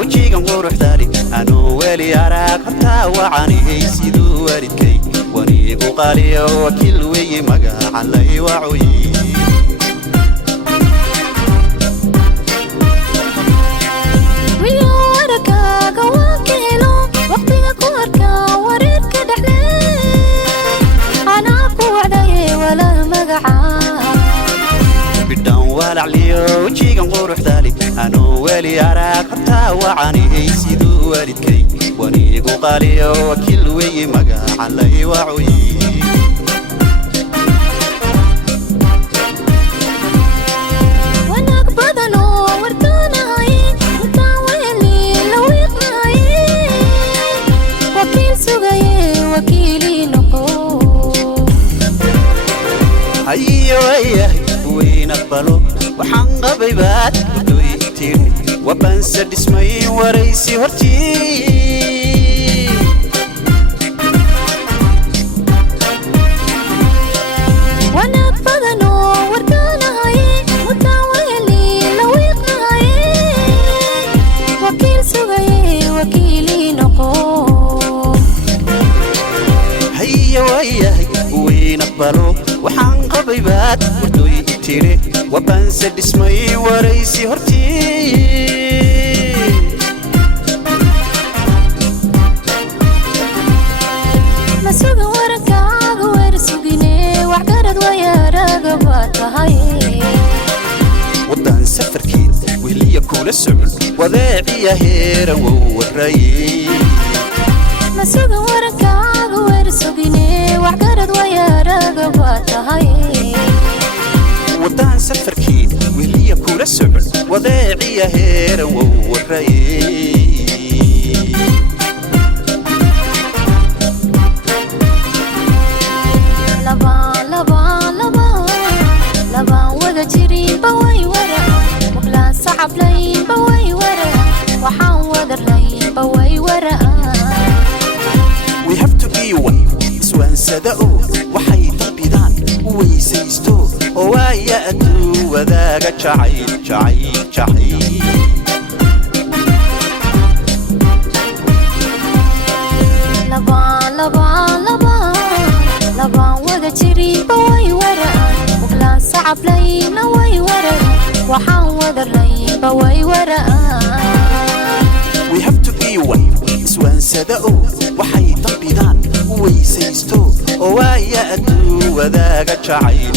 وجيgan quruxdaali anuu weli arag hortaa wacanihey siduu waalidkay waniigu qaaliyo wakiil weeye magaca lay wacoyi وجيgan quruxdaali anuu weli arag hortaa wacanihey siduu waalidkay waniigu qaaliyo wakiil weeye magaca lay wacoyi وينقبلوا وحنقبي بات ودويتين وبنسى اسمي وريسي هرتي ونقبضنو ورداناي متاولي لويقناي وكيل سوغي وكيلي نقو هيا ويا وينقبلوا وحنقبي بات ودويتين وبنسى اسمي وريسي هرتي مسوق وركاغ ورسوقيني وعقرد ويا رقبات هاي ودان سفركين وهلي كول السعود وذاعي هيرا ووري مسوق وركاغ ورسوقيني وعقرد ويا رقبات هاي ودان سفركين وهلي كول السعود وذاعي هيرا ووري We have to be one iswan sadao waxay tabidaan weysaysto oo ay adu wadaaga jacayl laba wada jiriba way wara wala sacab layna way wara waxaan wada layba way wara We have to be one iswan sadao waxay tabidaan weysaysto oo ay adu wadaaga jacayl